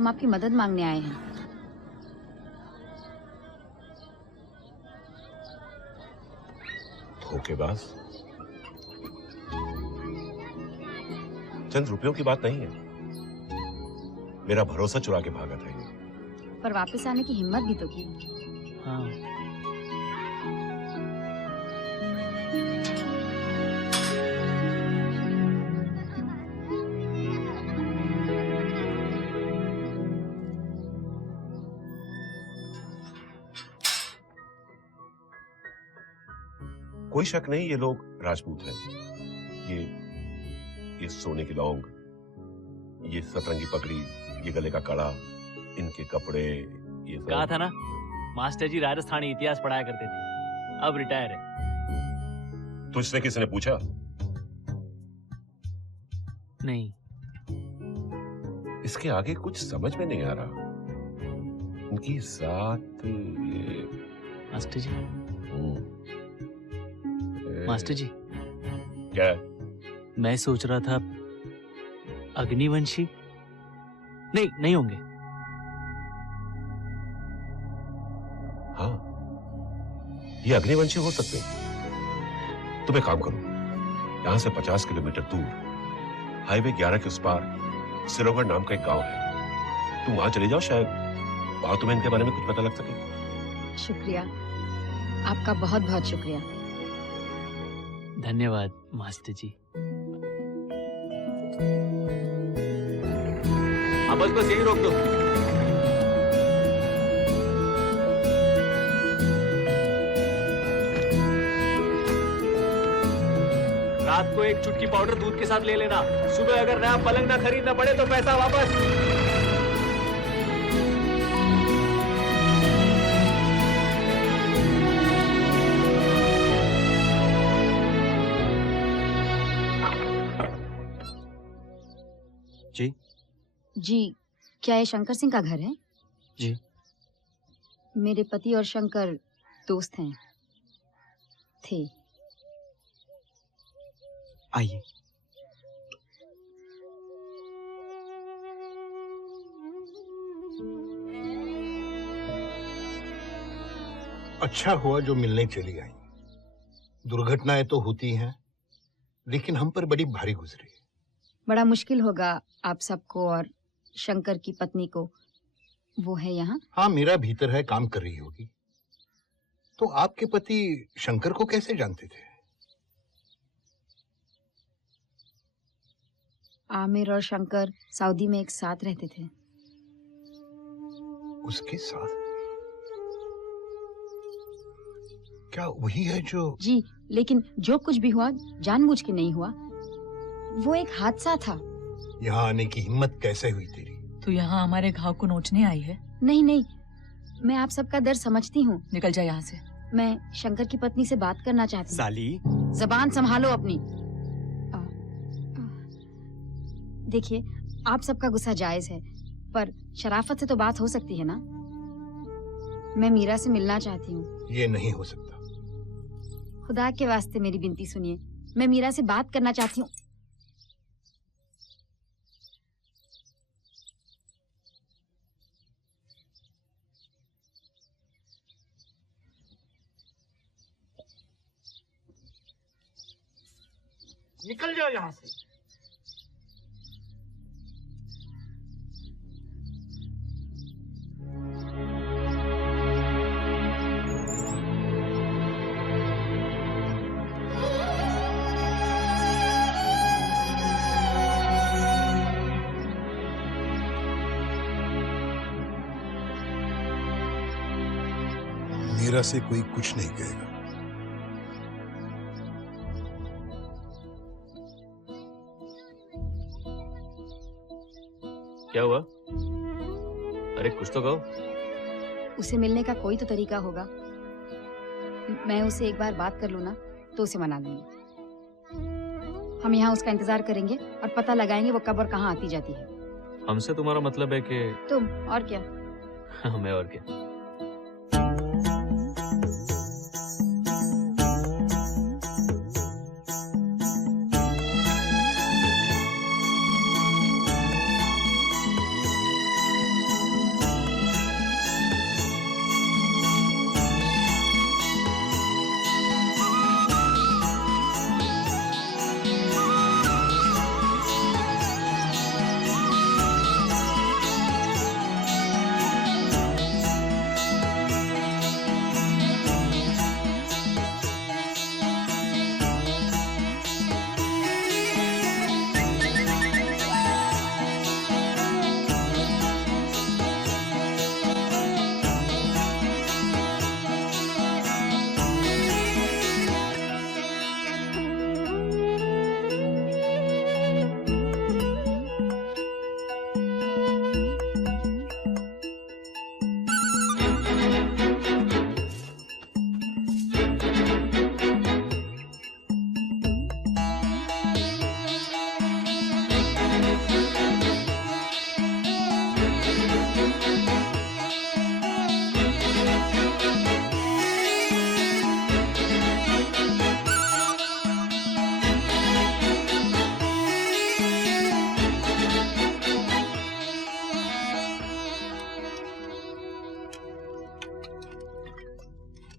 हम आपकी मदद मांगने आए हैं। धोखेबाज। चंद रुपयों की बात नहीं है, मेरा भरोसा चुरा के भागा था ये। पर वापस आने की हिम्मत भी तो की। हाँ। कोई शक नहीं ये लोग राजपूत हैं। ये सोने की लौंग, ये सतरंगी पगड़ी, ये गले का कड़ा, इनके कपड़े, ये सब। कहा था ना, मास्टर जी राजस्थानी इतिहास पढ़ाया करते थे, अब रिटायर है। तुझसे किसने पूछा? नहीं। इसके आगे कुछ समझ में नहीं आ रहा। इनकी जात ये... मास्टर जी। मास्टर जी। क्या? मैं सोच रहा था अग्निवंशी नहीं होंगे। हाँ, ये अग्निवंशी हो सकते हैं। तुम एक काम करो, यहां से 50 किलोमीटर दूर हाईवे 11 के उस पार सिरोगढ़ नाम का एक गांव है, तुम वहां चले जाओ, शायद वहां तुम्हें इनके बारे में कुछ पता लग सके। शुक्रिया, आपका बहुत बहुत शुक्रिया। धन्यवाद मास्टर जी। बस यही रोक दो। रात को एक चुटकी पाउडर दूध के साथ ले लेना, सुबह अगर नया पलंग ना खरीदना पड़े तो पैसा वापस। जी जी, क्या ये शंकर सिंह का घर है? जी। मेरे पति और शंकर दोस्त हैं, थे। आइए। अच्छा हुआ जो मिलने चली आई। दुर्घटनाएं तो होती हैं, लेकिन हम पर बड़ी भारी गुजरी। बड़ा मुश्किल होगा आप सबको और शंकर की पत्नी को। वो है यहाँ? हाँ, मेरा भीतर है, काम कर रही होगी। तो आपके पति शंकर को कैसे जानते थे? आमिर और शंकर सऊदी में एक साथ रहते थे। उसके साथ? क्या वही है जो? जी, लेकिन जो कुछ भी हुआ जानबूझ के नहीं हुआ, वो एक हादसा था। यहाँ आने की हिम्मत कैसे हुई तेरी? तू यहाँ हमारे घाव को नोचने आई है? नहीं नहीं, मैं आप सबका दर्द समझती हूँ। निकल जा यहाँ से। मैं शंकर की पत्नी से बात करना चाहती हूँ। साली, जबान संभालो अपनी। देखिए, आप सबका गुस्सा जायज है, पर शराफत से तो बात हो सकती है ना। मैं मीरा से मिलना चाहती हूँ। ये नहीं हो सकता। खुदा के वास्ते मेरी विनती सुनिए, मैं मीरा से बात करना चाहती हूँ। निकल जाओ यहाँ से। मीरा से कोई कुछ नहीं कहेगा। क्या हुआ? अरे कुछ तो कहो। उसे मिलने का कोई तो तरीका होगा। मैं उसे एक बार बात कर लूँ ना, तो उसे मना दूंगी। हम यहाँ उसका इंतजार करेंगे और पता लगाएंगे वो कब और कहाँ आती जाती है। हमसे तुम्हारा मतलब है कि? तुम और क्या? मैं और क्या?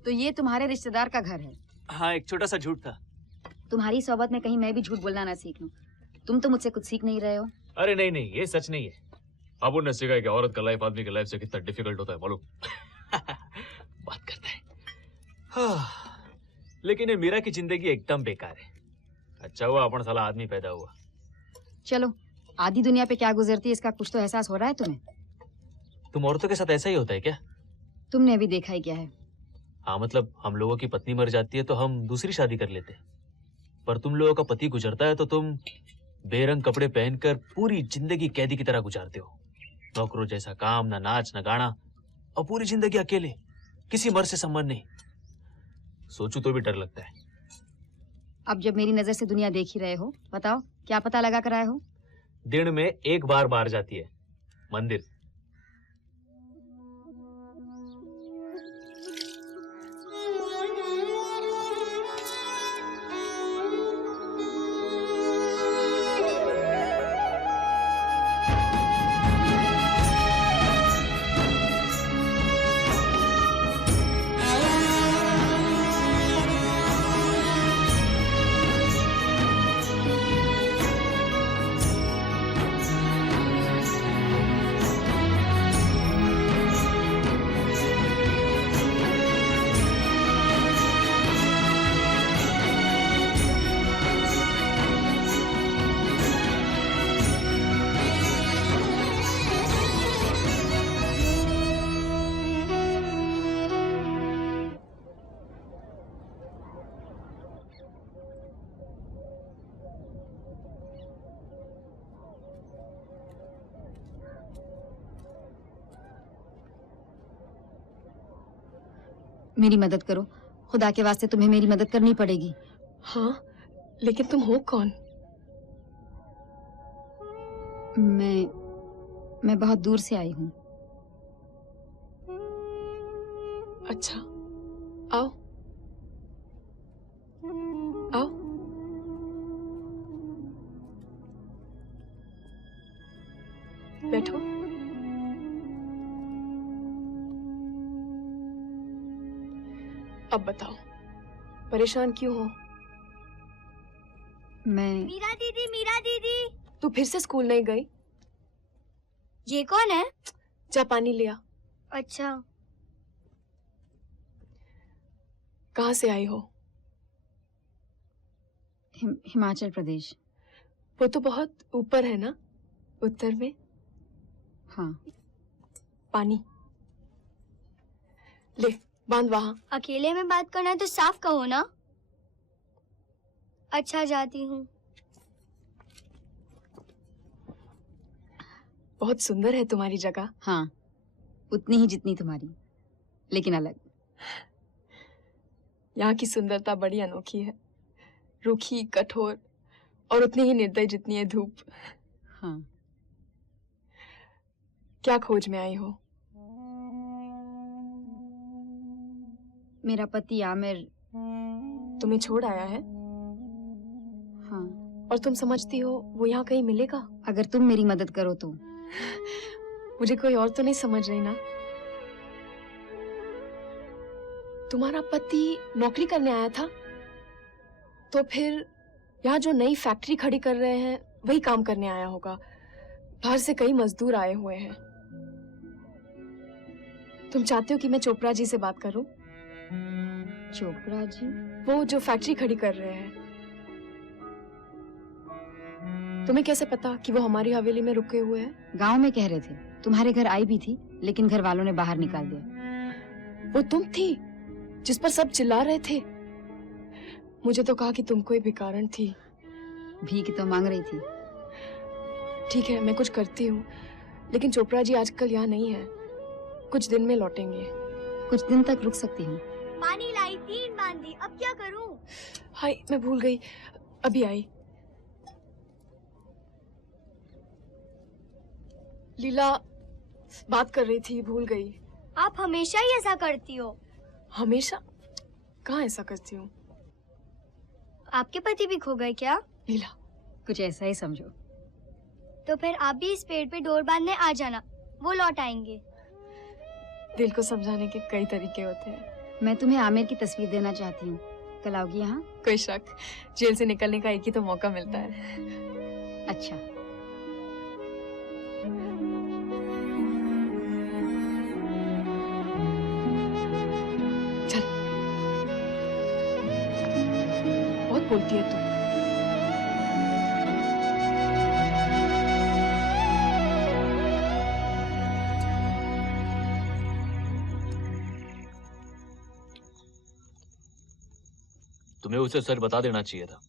तो ये तुम्हारे रिश्तेदार का घर है। हाँ, एक छोटा सा झूठ था। तुम्हारी सोबत में कहीं मैं भी झूठ बोलना ना सीख लूं। तुम तो मुझसे कुछ सीख नहीं रहे हो। अरे नहीं नहीं, ये सच नहीं है। अब ने सीखा है कि औरत का लाइफ आदमी की लाइफ से कितना डिफिकल्ट होता है, मालूम। बात करता है। हाँ, लेकिन ये मीरा की जिंदगी एकदम बेकार है। अच्छा हुआ अपन साला आदमी पैदा हुआ। चलो, आधी दुनिया पे क्या गुजरती है इसका कुछ तो एहसास हो रहा है तुम्हें। तुम औरतों के साथ ऐसा ही होता है क्या? तुमने अभी देखा ही क्या है। हाँ, मतलब हम लोगों की पत्नी मर जाती है तो हम दूसरी शादी कर लेते हैं, पर तुम लोगों का पति गुजरता है तो तुम बेरंग कपड़े पहनकर पूरी जिंदगी कैदी की तरह गुजारते हो। नौकरों जैसा काम, ना नाच ना गाना, और पूरी जिंदगी अकेले, किसी मर्द से संबंध नहीं। सोचूं तो भी डर लगता है। अब जब मेरी नजर से दुनिया देख ही रहे हो, बताओ क्या पता लगा कर आए हो? दिन में एक बार बाहर जाती है, मंदिर। मेरी मदद करो, खुदा के वास्ते तुम्हें मेरी मदद करनी पड़ेगी। हाँ, लेकिन तुम हो कौन? मैं बहुत दूर से आई हूँ। अच्छा, आओ आओ। बैठो। अब बताओ, परेशान क्यों हो? मीरा दीदी। तू फिर से स्कूल नहीं गई? ये कौन है? जा पानी लिया। अच्छा। कहाँ से आई हो? हिमाचल प्रदेश। वो तो बहुत ऊपर है ना, उत्तर में। हाँ। पानी ले, बांध वहां। अकेले में बात करना है तो साफ कहो ना। अच्छा, जाती हूँ। बहुत सुंदर है तुम्हारी जगह। हाँ, उतनी ही जितनी तुम्हारी, लेकिन अलग। यहाँ की सुंदरता बड़ी अनोखी है, रूखी, कठोर और उतनी ही निर्दयी जितनी है धूप। हाँ। क्या खोज में आई हो? मेरा पति आमिर तुम्हें छोड़ आया है? हाँ। और तुम समझती हो वो यहाँ कहीं मिलेगा? अगर तुम मेरी मदद करो तो। मुझे कोई और तो नहीं समझ रही ना? तुम्हारा पति नौकरी करने आया था, तो फिर यहाँ जो नई फैक्ट्री खड़ी कर रहे हैं वही काम करने आया होगा। बाहर से कई मजदूर आए हुए हैं। तुम चाहते हो कि मैं चोपड़ा जी से बात करूं? चोपड़ा जी? वो जो फैक्ट्री खड़ी कर रहे हैं। तुम्हें कैसे पता कि वो हमारी हवेली में रुके हुए हैं? गांव में कह रहे थे, तुम्हारे घर आई भी थी, लेकिन घर वालों ने बाहर निकाल दिया। वो तुम थी जिस पर सब चिल्ला रहे थे? मुझे तो कहा कि तुम कोई भिखारन थी। भीख तो मांग रही थी। ठीक है, मैं कुछ करती हूँ, लेकिन चोपड़ा जी आजकल यहाँ नहीं है। कुछ दिन में लौटेंगे। कुछ दिन तक रुक सकती हूँ। पानी लाई, 3 बांधी, अब क्या करूं? हाय, मैं भूल गई, अभी आई। लीला बात कर रही थी, भूल गई। आप हमेशा ही ऐसा करती हो। हमेशा? कहाँ ऐसा करती हूँ? आपके पति भी खो गए क्या? लीला, कुछ ऐसा ही समझो। तो फिर आप भी इस पेड़ पे डोर बांधने आ जाना, वो लौट आएंगे। दिल को समझाने के कई तरीके होते हैं। मैं तुम्हें आमिर की तस्वीर देना चाहती हूँ। कल आओगी यहाँ? कोई शक, जेल से निकलने का एक ही तो मौका मिलता है। अच्छा। चल, बहुत बोलती है तू। तुम्हें उसे सच बता देना चाहिए था।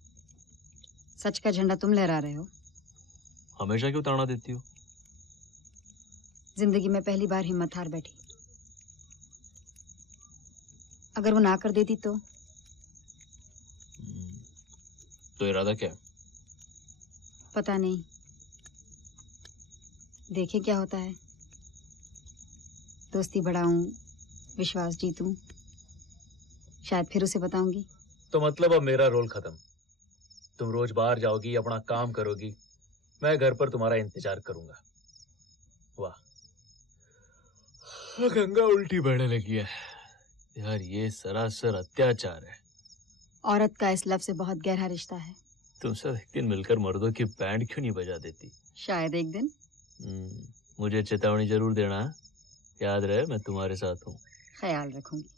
सच का झंडा तुम लहरा रहे हो। हमेशा क्यों ताना देती हो? जिंदगी में पहली बार हिम्मत हार बैठी। अगर वो ना कर देती तो इरादा क्या है? पता नहीं, देखे क्या होता है। दोस्ती बढ़ाऊं, विश्वास जीतूं, शायद फिर उसे बताऊंगी। तो मतलब अब मेरा रोल खत्म। तुम रोज बाहर जाओगी, अपना काम करोगी, मैं घर पर तुम्हारा इंतजार करूंगा। वाह, गंगा उल्टी बहने लगी है यार। ये सरासर अत्याचार है। औरत का इस लफ्ज से बहुत गहरा रिश्ता है। तुम सब एक दिन मिलकर मर्दों की बैंड क्यों नहीं बजा देती? शायद एक दिन। मुझे चेतावनी जरूर देना, याद रहे मैं तुम्हारे साथ हूँ। ख्याल रखूंगी।